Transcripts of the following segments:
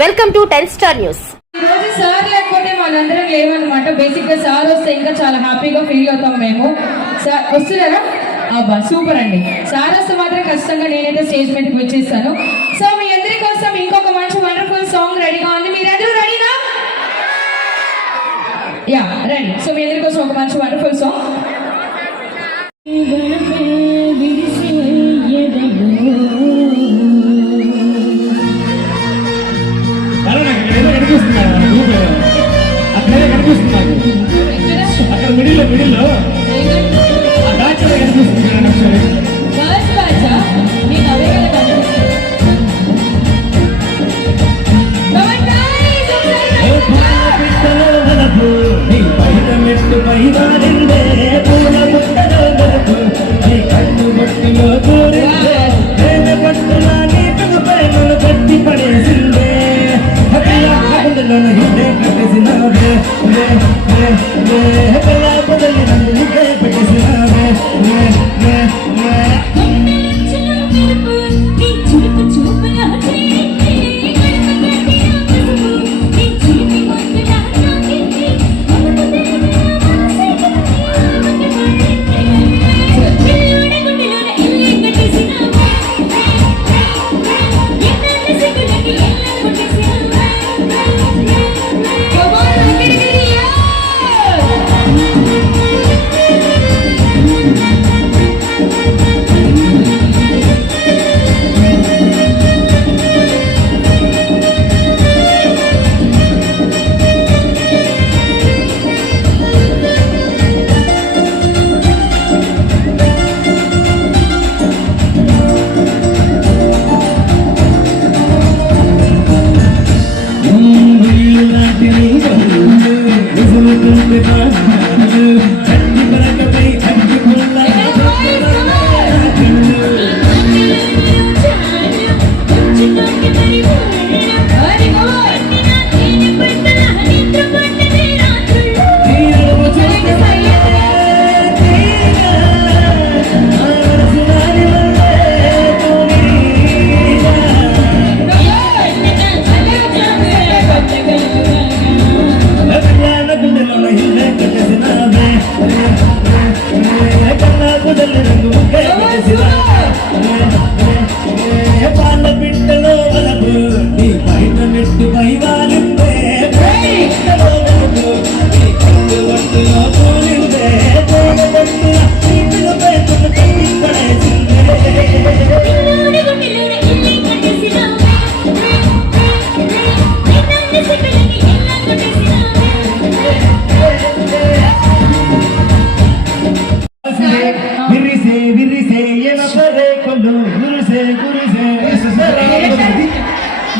Welcome to 10 star news. ఈ రోజు sir లేకపోతే మనందరం లేవన్నమాట. బేసిక్ గా సార్ వస్తే ఇంకా చాలా హ్యాపీగా ఫీల్ అవుతాం మేము. సార్ వస్తున్నారా? అబ్బా సూపర్ అండి. సార్ వస్తే మాత్రం ఖచ్చితంగా నేనైతే స్టేజ్ మీదకి వచ్చేస్తాను. సో మీ అందరి కోసం ఇంకొక మంచి వండర్ఫుల్ సాంగ్ రెడీగా ఉంది. మీరందరూ రెడీనా? Yeah ready. సో మీ అందరి కోసం ఒక మంచి వండర్ఫుల్ సాంగ్. అక్కడ మిడిల్ మీకు అవే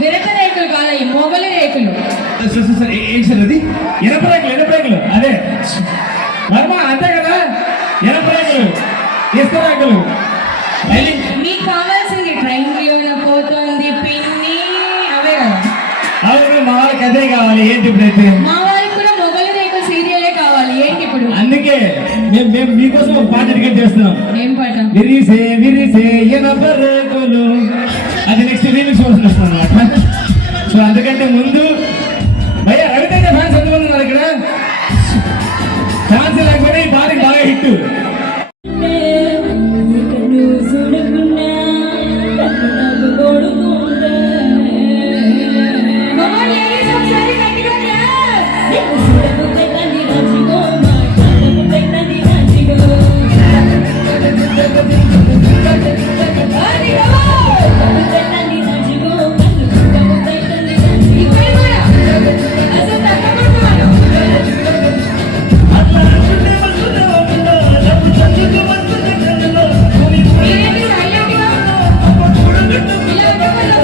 విరపరేకులు కాదు, మొగలి రేకులు. ఏంటది? ఎనపరేకులు అదే వర్మ అంతే కదా. ఎనపరేకులు ఇస్తరేకులు. మీకు కావాల్సింది ట్రైన్ పోతుంది పిన్ని అవే కదా. అవును మా వాళ్ళకి అదే కావాలి. ఏంటి ఇప్పుడైతే మా వాళ్ళకి కూడా మొగలి రేకులు సీరియలే కావాలి. ఏంటి ఇప్పుడు? అందుకే మేము మీకోసం ఒక పాట టికెట్ చేస్తున్నాం. ఏం పాట? విరిసే ఎనపరేకులు. అది నెక్స్ట్ రీమిక్స్ వస్తుంది అన్నమాట. సో అందుకంటే ముందు భయ్యా రవితేజ ఫ్యాన్స్ ఎంతమంది ఉన్నారు ఇక్కడ? ఛాన్స్ లేకపోతే ఈ పాటకి బాగా హిట్. ఇలా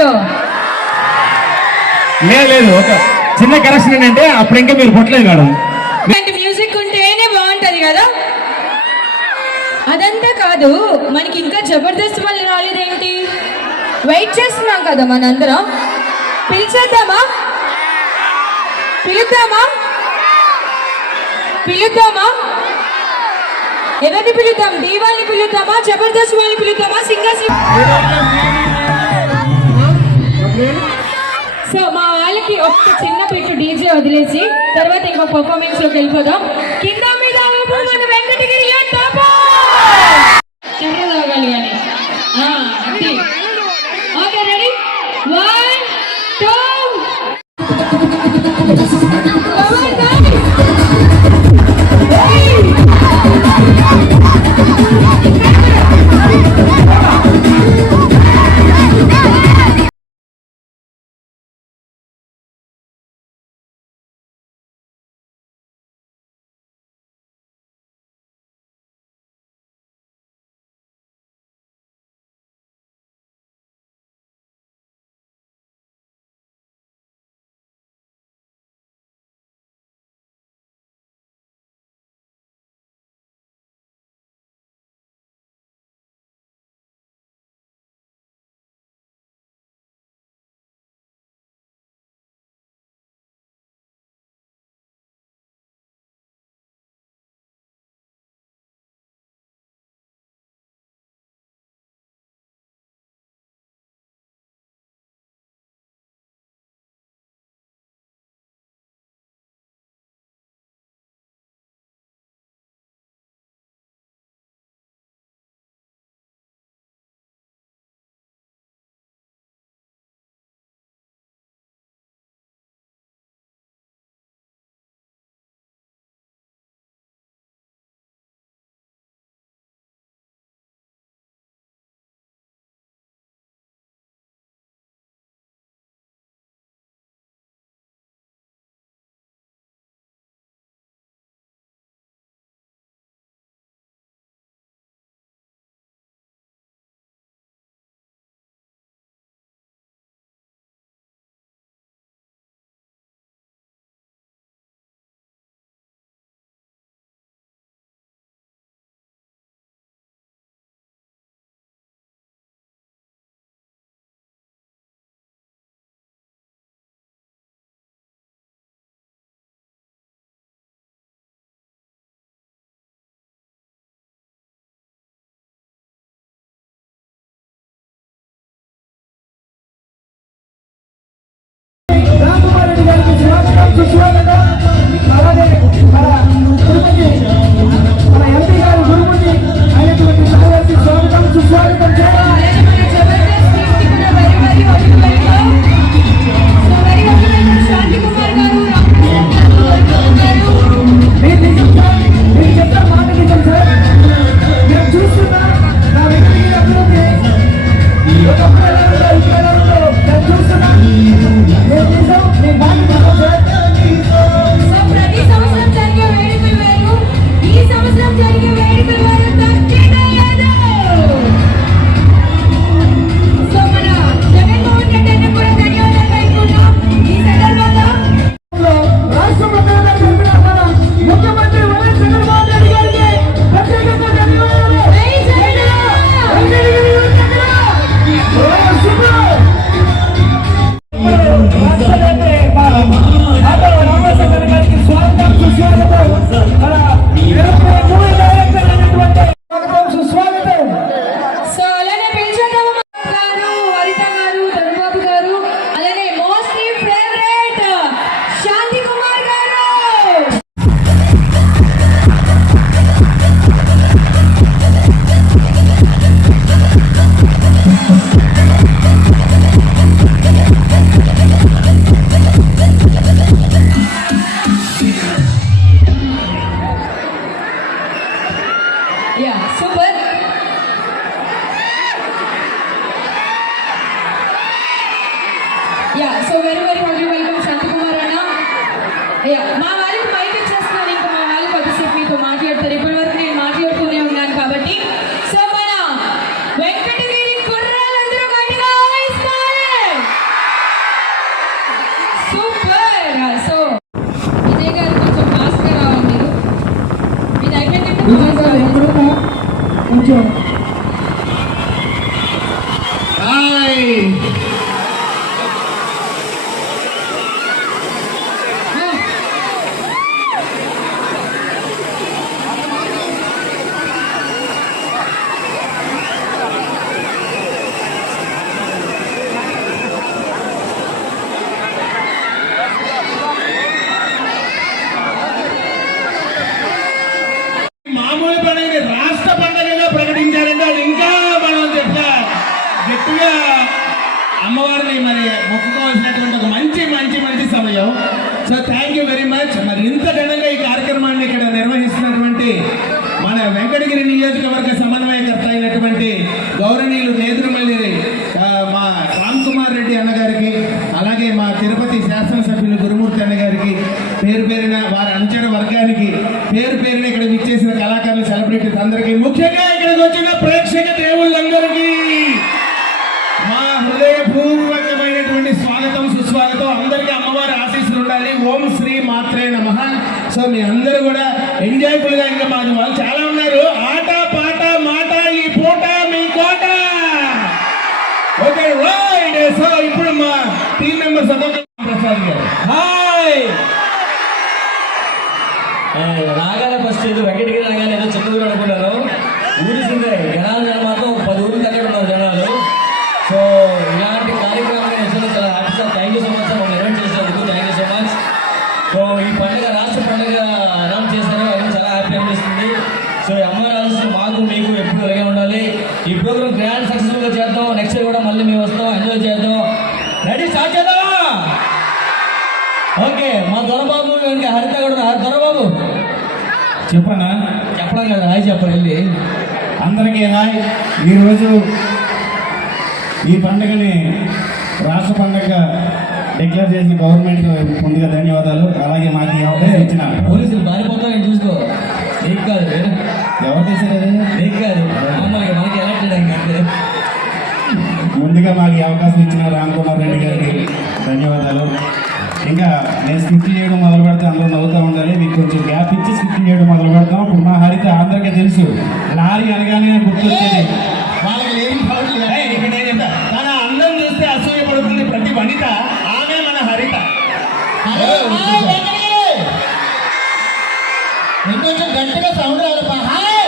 డాన్స్ లో? లేదు ఒక చిన్న కరెక్షన్ ఏంటంటే అప్పుడు ఇంకా మీరు పుట్టలేదు మేడం. ఇలాంటి మ్యూజిక్ ఉంటేనే బాగుంటది కదా. అదంతా కాదు, మనకి ఇంకా జబర్దస్త్ వాళ్ళు రాలేదేంటి? వెయిట్ చేస్తున్నాం కదా మనందరం. పిలిచేద్దామా? పిలుద్దామా? ఎవరిని పిలుద్దాం? దీవాన్ని పిలుద్దామా? జబర్దస్త్ వాళ్ళని పిలుద్దామా? సింగర్స్? సో మా వాళ్ళకి ఒక్క చిన్న పెట్టు డీజే వదిలేసి తర్వాత ఇంకో పర్ఫార్మెన్స్ లోకి వెళ్ళిపోదాం. కింద మీద ఊపు మన వెంకటగిరి కెమెరా తాగాలి కానీ. Okay, ready? 1 2 మా వాళ్ళకి మైక్ ఇచ్చేస్తున్నాను, ఇంకా మా వాళ్ళు కొద్దిసేపు మీతో మాట్లాడతారు. ఇప్పటి వరకు నేను మాట్లాడుతూనే ఉన్నాను కాబట్టి. సో మన వెంకటగిరి కుర్రాళ్ళందరూ గట్టిగా వాయిస్తారు. విజయ్ సార్ ఎప్పుడున్నా కొంచెం హాయ్ మామూలు పండుగని రాష్ట్ర పండుగగా ప్రకటించారంటే అది ఇంకా మనం గట్టిగా అమ్మవారిని మరి మొక్కుకోవాల్సినటువంటి ఒక మంచి మంచి మంచి సమయం. So thank you very much. మరి ఇంత ఘనంగా ఈ కార్యక్రమాన్ని ఇక్కడ నిర్వహిస్తున్నటువంటి మన వెంకటగిరి నియోజకవర్గ సమన్వయకర్త అయినటువంటి గౌరవనీయులు నేదురుమల్లి మా రామ్ కుమార్ రెడ్డి అన్నగారికి, అలాగే మా తిరుపతి శాసనసభ్యులు గురుమూర్తి అన్నగారికి, పేరు పేరున వారి అనుచర వర్గానికి, పేరు పేరున ఇక్కడ విచ్చేసిన కళాకారులు, సెలబ్రిటీస్ అందరికీ, ముఖ్యంగా ఇక్కడికి వచ్చిన ప్రేక్షక దేవుళ్ళందరికీ మా హృదయపూర్వకమైనటువంటి స్వాగతం, సుస్వాగతం. అందరికీ అమ్మవారి ఆశీస్సులు ఉండాలి. ఓం శ్రీ మాత్రే నమః. సో మీ అందరూ కూడా ఎంజాయ్ఫుల్ గా, ఇంకా మాకు వాళ్ళు చాలా ఉన్నారు. ఆట పాట మాట ఈ పూట మీ కోట. Okay right. సో ఇప్పుడు మా టీం మెంబర్స్ ప్రసాద్ గారు. హాయ్. రాగానే ఫస్ట్ ఏదో వెంకటగిరి రాగానే ఏదో చిన్న దూరం అనుకున్నాను. ఊరిసిందే జనాలు మాత్రం 10 ఊర్లు దగ్గర ఉన్నారు జనాలు. సో ఇలాంటి కార్యక్రమం నిజంగా చాలా happy sir. Thank you so much sir, మమ్మల్ని ఇన్వైట్ చేసినందుకు thank you so much. So ఈ పండుగ రాష్ట్ర పండుగ అనౌన్స్ చేశారు, అది చాలా హ్యాపీ అనిపిస్తుంది. సో ఈ అమ్మ రాజు మాకు మీకు ఎప్పుడు ఇలాగే ఉండాలి. ఈ ప్రోగ్రామ్ గ్రాండ్ సక్సెస్ఫుల్గా చేద్దాం. నెక్స్ట్ ఇయర్ కూడా మళ్ళీ మేము వస్తాం, ఎంజాయ్ చేద్దాం. రెడీ, స్టార్ట్ చేద్దాం. ఓకే, మా దొరబాబు ఇంకా హరిత కూడా. దొరబాబు చెప్పనా? చెప్పడం కదా, హాయ్ చెప్పరు వెళ్ళి. అందరికీ హాయ్. ఈరోజు ఈ పండుగని రాష్ట్ర పండుగ డిక్లేర్ చేసిన గవర్నమెంట్కి ముందుగా ధన్యవాదాలు. అలాగే మాకు ఈ అవకాశం ఇచ్చిన పోలీసులు బారిపోతావు, నేను చూసుకో. నీకు కాదు, ఎవరు చేశారు? నీకు కాదు, మామూలుగా మనకి ఎలక్టెడ్ అంటే. ముందుగా మాకు ఈ అవకాశం ఇచ్చిన రామ్ కుమార్ రెడ్డి గారికి ధన్యవాదాలు. ఇంకా నేను స్కిప్ చేయడం మొదలు పెడితే అందరూ నవ్వుతూ ఉండాలి. మీకు కొంచెం గ్యాప్ ఇచ్చి స్కిప్ చేయడం మొదలు పెడతాం. ఇప్పుడు మా హరిత అందరికీ తెలుసు, లారీ అనగానే గుర్తొచ్చేది. వాళ్ళకి ఏం ఇక్కడ నేను చెప్తా, తన అందం చూస్తే అసూయపడుతుంది ప్రతి వనిత, ఆమె మన హరిత. ఇంకొంచెం గట్టిగా సౌండ్ రావాలప్పా. హాయ్.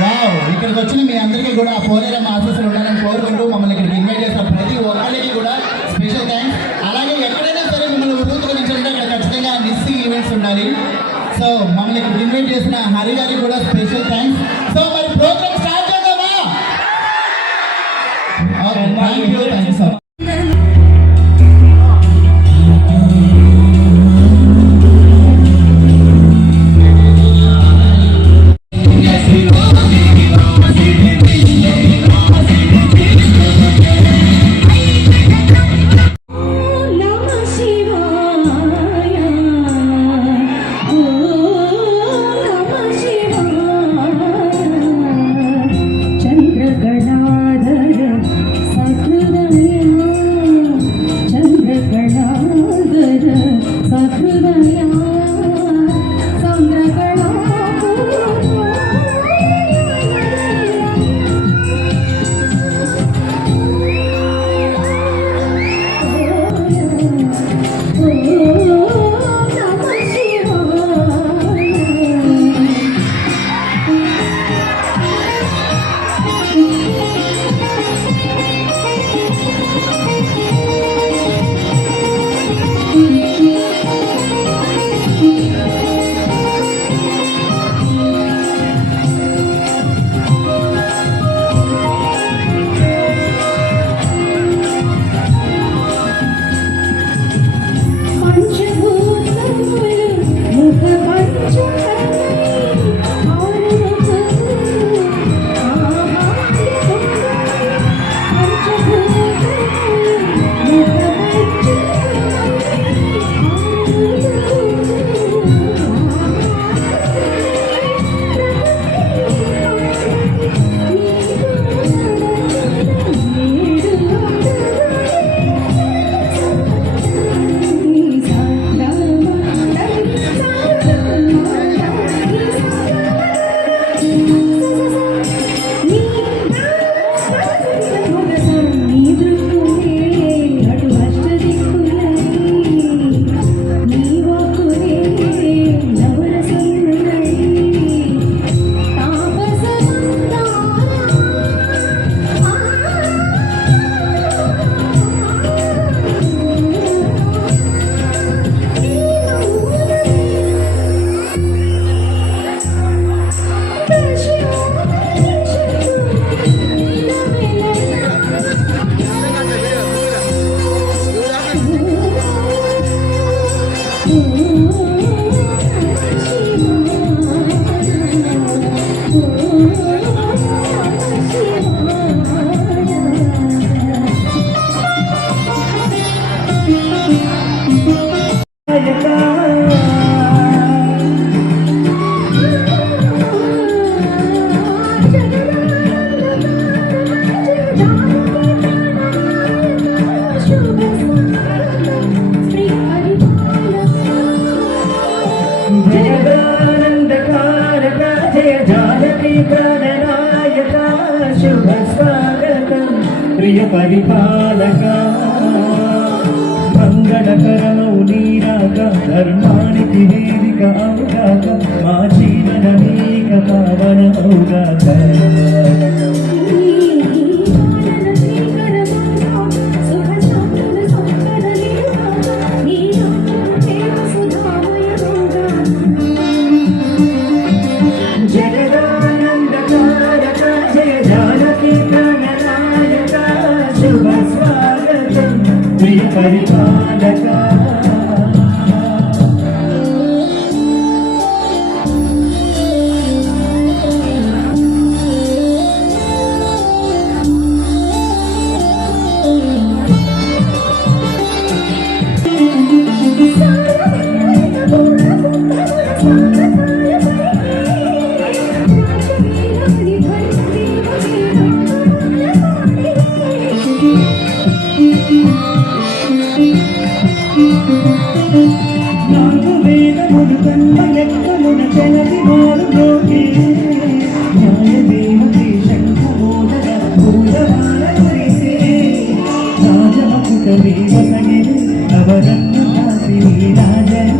వావ్, ఇక్కడికి వచ్చిన మీ అందరికీ కూడా పోలేరమ్మ ఆశీస్సులు ఉండాలని కోరుకుంటూ మమ్మల్ని ఇక్కడికి ఇన్వైట్ చేసిన ప్రతి ఒక్కరికి కూడా స్పెషల్ థ్యాంక్స్. అలాగే ఎక్కడైనా సరే మిమ్మల్ని ఊరుకోనించాలంటే అక్కడ ఖచ్చితంగా మిస్సింగ్ ఈవెంట్స్ ఉండాలి. సో మమ్మల్ని ఇక్కడ ఇన్వైట్ చేసిన హరి గారికి కూడా స్పెషల్ థ్యాంక్స్. సో మరి ప్రోగ్రామ్ స్టార్ట్ చేద్దామా? Okay, thank you so much. చంద్రగణాధర సకృద శుభ స్వాగతం ప్రియ పరిపాలక మంగళకరమౌ నీరాక ధర్మానికి వేదిక అవుగాక మా జీవన వేదిక పావన అవుగాక జగదానందకారక జయ జానకి ప్రణనాయక శుభ స్వాగతం ప్రియ పరిపాలక నాలుగు వేదములు కన్న లెక్కమున చెలది మారులోకి న్యాయదేవతే శంఖమోదర పూలవాన కురిసే రాజమకుట వీరసగిరి అవరన్న కాసి రాజన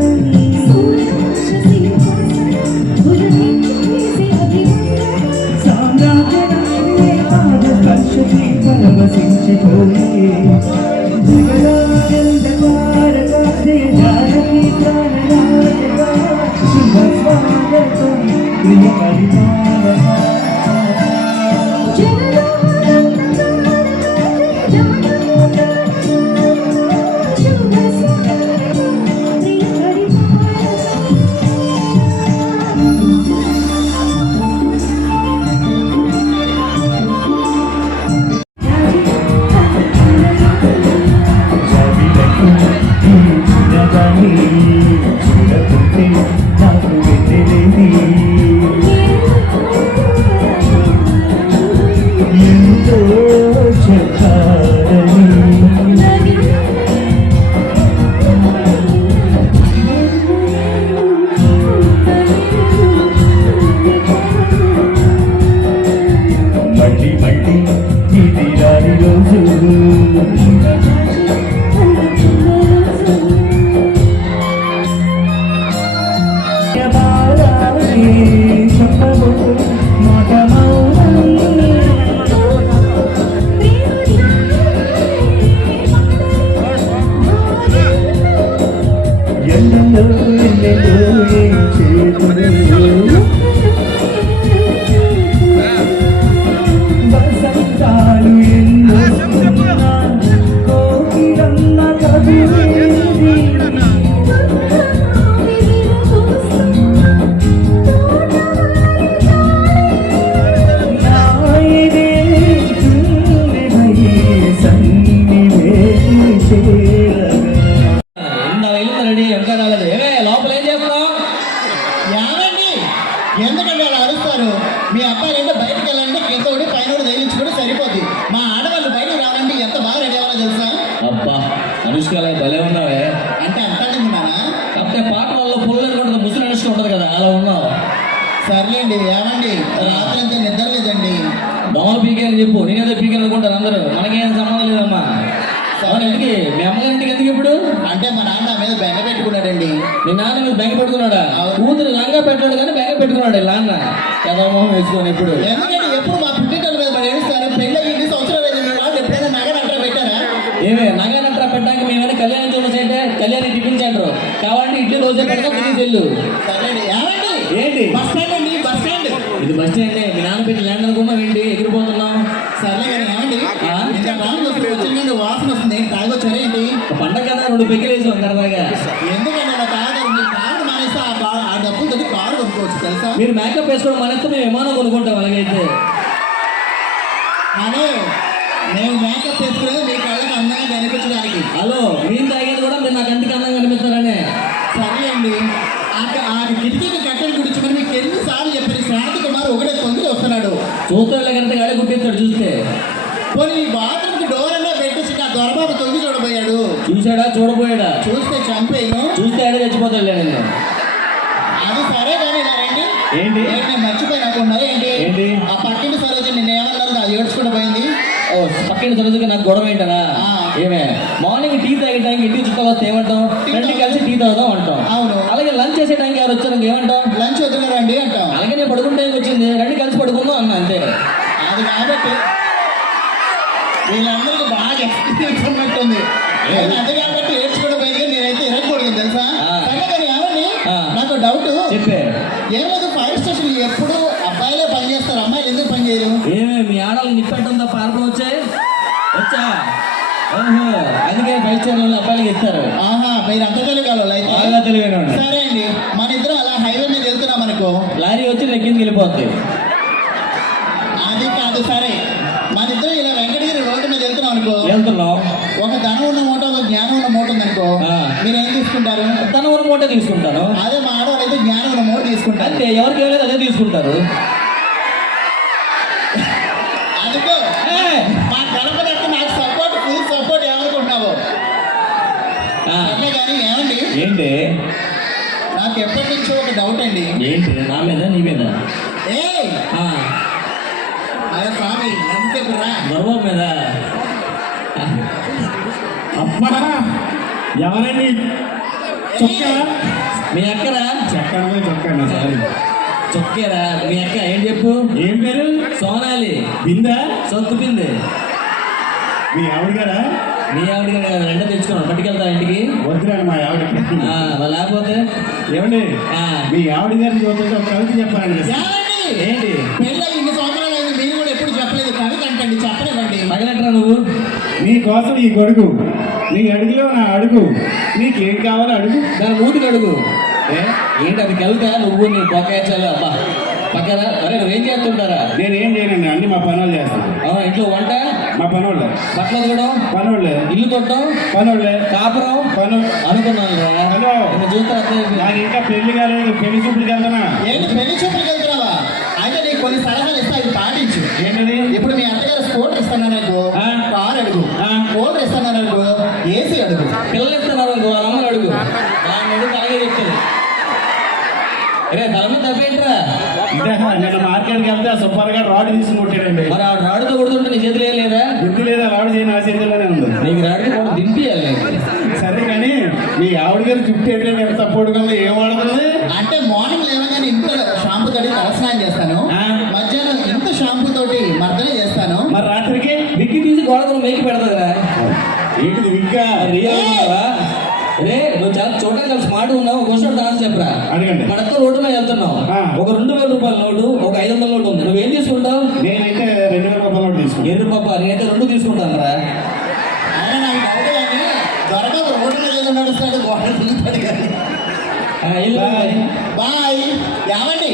సామ్రాజ్యరాజే పాదస్పర్శకి పరవశించిపోయే జగదానందకారక జయ జానకి ప్రాణనాయక శుభ స్వాగతం ప్రియ పరిపాలక జవిలకు ఈ చిన్నదాన్ని చూడకుంటే నాకు వెన్నెలేది ఎంతో చెప్పాలని మళ్ళీ మళ్ళీ ఇది రాని రోజు చెప్పబో మాట ఎన్నెల్లో ఎన్నెల్లో ఏం చేతులు వసంతాలు ఎన్నో కోకిరమ్మ కవివేది నాయనే తుమ్మెదయే సన్నివేశేరగా రెడీ ఇంకా రాలేదు. ఏమే లోపల ఏం చేస్తున్నావు? ఏమండి ఎందుకంటే అలా అరుస్తారు? మీ అబ్బాయి అంటే బయటకు వెళ్ళండి, కింద ఒకటి పైన ఒకటి తగిలించుకుంటే సరిపోద్ది. మా ఆడవాళ్ళు బయటకు రావాలంటే ఎంత బాగా రెడీ అవ్వాలో తెలుసా? అబ్బా అనుష్క భలే ఉన్నావే. అంటే అంటాడున్నానా? కాకపోతే పాట వల్ల పుల్లలు కూడా ముసలి అనుష్క ఉంటుంది కదా, అలా ఉన్నావు. సర్లేండి. ఏమండి రాత్రి అంతా నిద్ర లేదండి. దోమలు పీకారని చెప్పు, నేనేదో పీకారు అనుకుంటాను అందరూ. మనకేం సంబంధం లేదమ్మా. ఇంటికి మీ అమ్మగారింటికి ఎందుకు ఇప్పుడు? అంటే మా నాన్న నా మీద బెంగ పెట్టుకున్నాడండి. మీ నాన్న మీద బెంగ పెట్టుకున్నాడా? కూతురు లంగా పెట్టాడు కానీ బెంగ పెట్టుకున్నాడు నాన్న. యథామోహం వేసుకొని ఎప్పుడు. ఎందుకంటే ఎప్పుడు మా పుట్టింటల మీద మరి ఏడుస్తారు. పెళ్ళి అయ్యింది సంవత్సరాలు అయింది, వాళ్ళు ఎప్పుడైనా నగరంటా పెట్టారా? ఏమే నగనంటా పెట్టడానికి మేమైనా కళ్యాణం చూడండి, కళ్యాణి టిఫిన్ సెంటర్ కావాలంటే ఇడ్లీ రోజు పెడతా తిరిగి వెళ్ళు. సర్లేండి. ఏమండి ఏంటి బస్ స్టాండ్ అండి, బస్ స్టాండ్. ఇది బస్ స్టాండ్. మీ నాన్న పెట్టి ల్యాండ్ అనుకున్నావు ఏంటి? ఎగిరిపోతున్నావు. సర్లే కానీ ఏమండి ఇంత రాను వచ్చిందండి, వాసన వస్తుంది. ఏంటి తాగొచ్చారా ఏంటి? పండగ కదా 2 పెగ్గులు వేసాం సరదాగా. ఎందుకంటే నా తాగరు, మీరు తాగడం మానేస్తే ఆ డబ్బులు తోటి కారు కొనుక్కోవచ్చు తెలుసా? మీరు మేకప్ వేసుకోవడం మానేస్తే మేము విమానం కొనుక్కుంటాం. అలాగైతే అదే మేము మేకప్ వేసుకునేది మీ కళ్ళకి అందంగా కనిపించడానికి. హలో, నేను తాగేది కూడా మీరు నా కంటికి అందంగా కనిపిస్తారనే. సర్లేండి. ఆ కిటికీకి కట్టెలు గుడించుకొని మీకు ఎన్నిసార్లు చెప్పారు? శాంతి కుమార్ ఒకటే తొందర వస్తున్నాడు. చూస్తే గంట గాడే గుర్తిస్తాడు చూస్తే. పోనీ ఈ బాత్రూమ్కి డోర్ అన్నా పెట్టేసి ఆ దొరబాబు తొంగి చూడబోయాడు. చూసాడా చూడబోయాడా? చూస్తే చంపేను. చూస్తే ఆడే చచ్చిపోతాడు నేను. అది సరే కానీ ఇలా రండి. ఏంటి? నేను మర్చిపోయినట్టున్నా ఏంటి? ఏంటి? ఆ పక్కింటి సరోజ నిన్న ఏమన్నారు? అది పక్కన చదువుకి నాకు గొడవ ఏంటనా ఆ. ఏమే మార్నింగ్ టీ తాగడానికి ఇంటికి చుట్టాలు వస్తే ఏమంటాం రండి కలిసి టీ తాగుదాం అంటాం అవును. అలాగే లంచ్ చేసే టైంకి ఎవరు వచ్చారు ఏమంటాం లంచ్ వదిలేరండి అంటాం. అలాగే నేను పడుకునే టైంకి వచ్చింది రండి కలిసి పడుకుందాం అన్నా అంతే అది కాబట్టి వీళ్ళందరికీ బాగా ఎక్స్పీరియన్స్ ఉన్నట్టుంది. అది కాబట్టి ఏడ్చుకోవడం పోయింది, నేనైతే ఇరగకూడదు తెలుసా. ఆ. సరే కానీ ఏమండి ఆ. నాకు డౌట్ చెప్పే ఏం లేదు, ఫైర్ స్టేషన్ ఎప్పుడు అబ్బాయిలే పని చేస్తారు, అమ్మాయిలు ఎందుకు పని చేయరు? ఏమే మీ ఆడలు నిప్పెట్టడం తప్ప ఆడపడం వచ్చాయి వచ్చా ఓహో అందుకే బయట స్టేషన్లో అబ్బాయిలకి ఇస్తారు ఆహా, మీరు అంత తెలియగలరు అయితే. బాగా తెలివైన వాడు. సరే అండి, మన ఇద్దరం అలా హైవే మీద వెళ్తున్నాం అనుకో. లారీ వచ్చి నెక్కింది వెళ్ళిపోద్ది అది కాదు, సరే మన ఇద్దరం ఇలా వెంకటగిరి రోడ్డు మీద వెళ్తున్నాం అనుకో. వెళ్తున్నాం ఒక ధనం ఉన్న మూట, ఒక జ్ఞానం ఉన్న మూట ఉంది అనుకో. ఆ. మీరు ఏం తీసుకుంటారు? తన ఒక మూట తీసుకుంటాను అదే మా ఆడవాళ్ళు అయితే జ్ఞానం ఉన్న మూట తీసుకుంటారు. అంతే ఎవరికి ఎవరైతే అదే తీసుకుంటారు అందుకో ఏ! మా గడప దగ్గర నాకు సపోర్ట్, ఫుల్ సపోర్ట్ ఏమనుకుంటున్నావు? ఆ, అట్లే కానీ ఏమండి ఏంటి నాకు ఎప్పటి నుంచో ఒక డౌట్ అండి. ఏంటి నా మీద నీ మీద ఏ ఆ, అదే స్వామి ఎంతసేపు రా. గర్వం మీద అబ్బా ఎవరండి చొక్కా మీ అక్కరా చెక్కనే చొక్కా సారీ చొక్కేరా మీ అక్క ఏం చెప్పు ఏం పేరు సోనాలి బిందా సొత్తుపింది మీ ఆవిడ గారా మీ ఆవిడ రెండ తెచ్చుకున్నాను పట్టుకెళ్తా ఇంటికి వద్దురాను మా ఆవిడ ఆ, మరి లేకపోతే ఏమండి ఆ, మీ ఆవిడ గారిని చూస్తుంటే ఒక కవిత చెప్పాలండి ఏమండి ఏంటి పెళ్ళ ఇన్ని సంవత్సరాలు అయింది, మీరు కూడా ఎప్పుడు చెప్పలేదు. కవిత అంటండి, చెప్పలేదండి. పగలట్రా నువ్వు నీ కోసం ఈ గొడుగు, నీ అడుగులో నా అడుగు, నీకేం కావాలో అడుగు. దాని మూతికి అడుగు ఏ, ఏంటి అది కలితా నువ్వు నీ పొక్కాచాలు అబ్బా పక్కన అరే నువ్వేం చేస్తుంటారా నేనేం చేయనండి, అన్ని మా పనులు చేస్తాను. అవునా ఇంట్లో వంట మా పనులే బట్టలు ఉతకడం పనులే ఇల్లు తొట్టడం పనులే కాపురం పను అనుకున్నాను హలో. చూస్తారు నాకు ఇంకా పెళ్లి కాలేదు, పెళ్లి చూపులకి వెళ్తానా? ఏంటి పెళ్లి చూపులకు వెళ్తున్నావా? అయితే నీకు కొన్ని సలహాలు ఇస్తా, అవి పాటించు. ఏంటది? ఇప్పుడు మీ అత్తగారు స్కూటర్ ఇస్తానని అనుకో, ఆ. కార్ అడుగు. ఆ. కూలర్ ఇస్తానని అనుకో, ఏసీ అడుగు. పిల్లలు ఇస్తున్నారు అనుకో వాళ్ళ అమ్మని అడుగు దాని అడుగు అలాగే చెప్తుంది రే తల మీద తప్పేంట్రా ఇదే నేను మార్కెట్కి వెళ్తే ఆ సూపర్ గా రాడ్ తీసుకుని కొట్టాడండి. మరి ఆవిడ రాడుతో కొడుతుంటే నీ చేతులు ఏం లేదా గుర్తు లేదా? రాడ్ చేయని ఆ చేతిలోనే ఉంది. నీకు రాడు కూడా దింపియాలి సరే కానీ మీ ఆవిడ గారు చుట్టూ ఏంటంటే ఎంత పొడుగా ఏం వాడుతుంది? అంటే మార్నింగ్ లేవగానే ఇంత షాంపూ తోటి తలస్నానం చేస్తాను, ఆ. మధ్యాహ్నం ఇంత షాంపూ తోటి మర్దన చేస్తాను. మరి రాత్రికి విక్కి తీసి గోడకు మేకి పెడతారా ఏంటిది ఇంకా? రియల్ ఉన్నావా రే నువ్వు చాలా చూడడానికి చాలా స్మార్ట్ ఉన్నావు ఒక క్వశ్చన్ ఆన్సర్ చెప్పరా అడగండి. మనతో రోడ్డు మీద వెళ్తున్నావు ఆ. ఒక 2000 రూపాయల నోటు ఒక 500 నోటు ఉంది నువ్వేం తీసుకుంటావు నేనైతే 2000 రూపాయలు తీసుకున్నాను. ఎర్రు పాప నేనైతే 2 తీసుకుంటాను రా అయినా నాకు డౌట్ కానీ దొరకదు, రోడ్డు మీద ఏదో నడుస్తాడు, గోడ తిరుగుతాడు కానీ. బాయ్. ఏమండి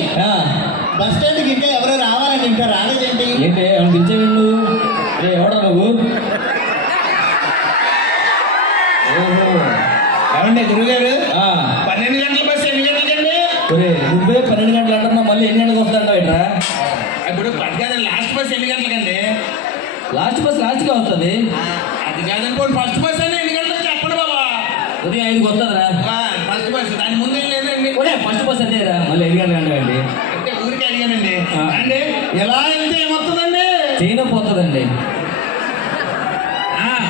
బస్ స్టాండ్కి ఇంకా ఎవరో రావాలండి, ఇంకా రాలేదేంటి? ఏంటి ఏమైనా పిలిచేవి నువ్వు రే ఎవడా నువ్వు ఓహో ఏమండి గురుగారు, ఆ. 12 గంటల బస్సు ఎన్ని గంటలకండి? ఒరే నువ్వే 12 గంటలు అంటున్నావు మళ్ళీ ఎన్ని గంటలకు వస్తుంటావు ఇట్రా ఇప్పుడు లాస్ట్ బస్ ఎన్ని గంటలకండి? లాస్ట్ బస్ లాస్ట్గా వస్తుంది అది కాదండి, ఫస్ట్ బస్ అని ఎన్ని గంటలకు చెప్పండి బాబా. ఉదయం 5కి వస్తుందిరా ఫస్ట్ బస్ దాని ముందు ఏం లేదండి. ఒరే ఫస్ట్ బస్ అదేరా మళ్ళీ 5 గంటలు అండి అంటే ఊరికి అడిగానండి. ఆ. అండి ఎలా వెళ్తే ఏమవుతుందండి? చైన్ పోతుందండి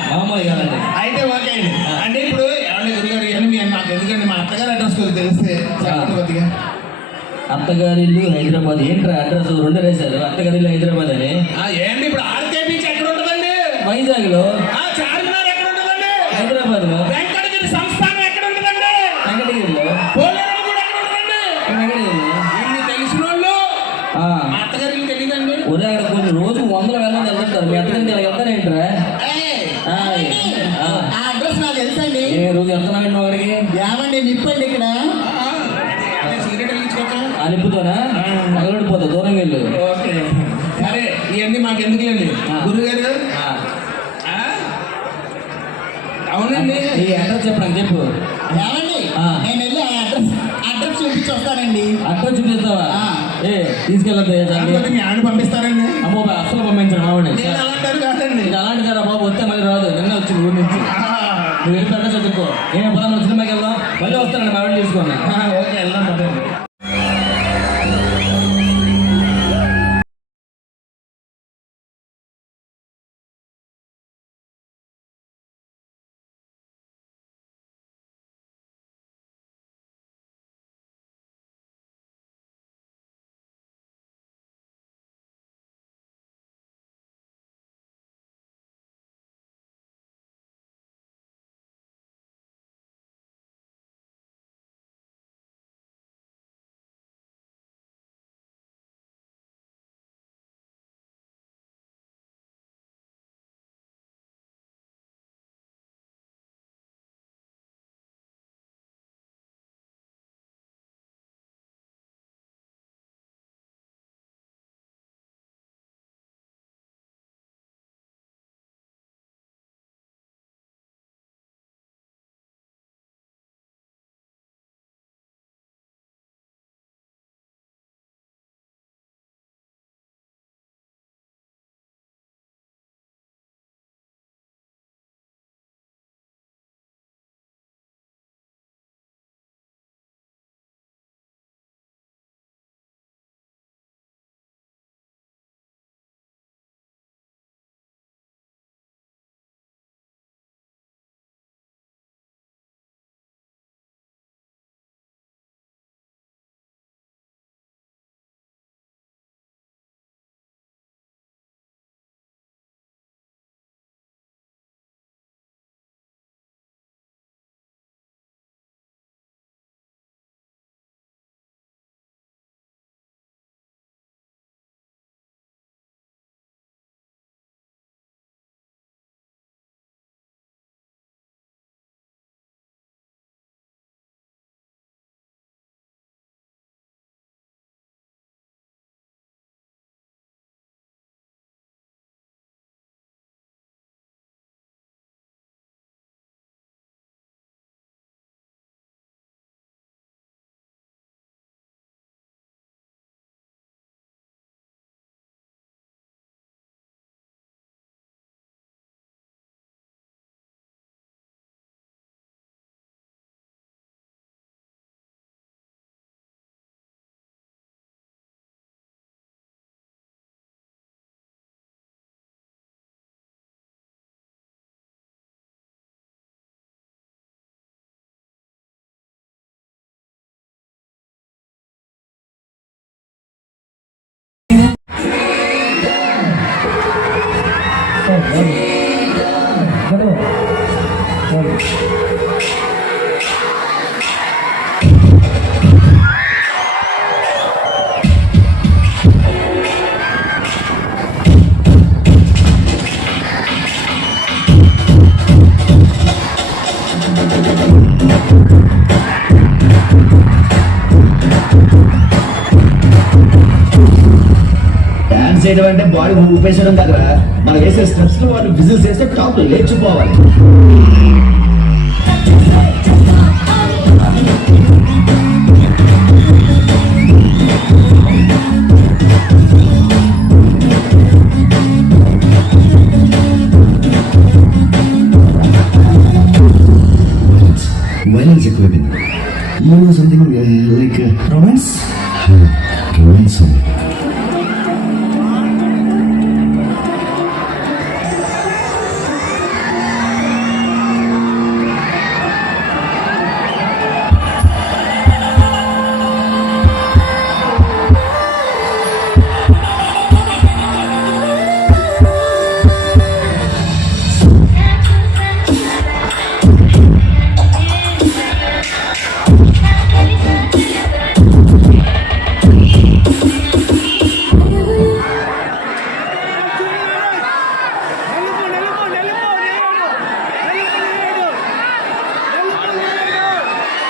మామూలు కాదండి అయితే ఓకే అండి. అంటే ఇప్పుడు ఏమండి గురుగారు ఇవన్నీ మీ నాకు ఎందుకండి మా అత్తగారు అడ్రస్ కొద్దిగా తెలిస్తే చెప్పండి కొద్దిగా. అత్తగారి ఇల్లు హైదరాబాద్ ఏంట్రా అడ్రస్ 2 వేశారు అత్తగారి ఇల్లు హైదరాబాద్ అని ఏంటి ఇప్పుడు ఆర్కే బీచ్ ఎక్కడ ఉంటుందండి? వైజాగ్ లో చార్మినార్ ఎక్కడ ఉంటుందండి? హైదరాబాద్ లో వెంకటగిరి సంస్థానం ఎక్కడ ఉంటుందండి? వెంకటగిరిలో పోలేరమ్మ గుడి ఎక్కడ ఉంటుందండి? వెంకటగిరిలో ఇన్ని తెలిసిన వాళ్ళు ఆ. మా అత్తగారికి తెలియదండి. ఒరే అక్కడ కొన్ని రోజు 100 వేల మంది వెళ్తుంటారు మీ అత్తగారికి ఇలా వెళ్తారేంట్రా ఏయ్, ఆయ్. ఆ. ఆ అడ్రస్ నాకు తెలుసండి. ఏ రోజు వెళ్తున్నావు అక్కడికి ఏమండి నిప్పండి ఇక్కడ. సిగరెట్ వెలిగించుకోవచ్చా? ఆ నిప్పుతోనా పగలడిపోతా దూరంగా వెళ్ళు ఓకే సరే ఇవన్నీ మాకు ఎందుకులేండి ఆ. గురుగారు. ఆ. ఆ? అవునండి. ఈ అడ్రస్ చెప్పడానికి చెప్పు ఏమండి ఆ. నేను వెళ్ళి ఆ అడ్రస్ చూపించి వస్తానండి. అడ్రస్ చూపిస్తావా ఆ. ఏ తీసుకెళ్ళద్దు లేకపోతే మీ ఆవిడ పంపిస్తారండి? అమ్మో అసలు పంపించను మావాడిని నేను అలాంటారు కాదండి. ఇది అలాంటి కదా బాబు వస్తే మళ్ళీ రాదు నిన్న వచ్చింది ఊరి నుంచి ఆ. నువ్వు వెళ్ళి పెద్ద చదువుకో ఏం పదం సినిమాకి వెళ్దాం మళ్ళీ వస్తానండి మావాడిని తీసుకోండి ఓకే వెళ్దాం పదండి. చేయడం అంటే బాడీ ఊపేసడం కదా, మనం వేసే స్టెప్స్ లో వాళ్ళు విజిల్స్ చేస్తే టాప్ లేచిపోవాలి. వైలెన్స్ ఎక్కువైపోయింది. You know something like romance? Romance song.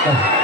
నెలుపు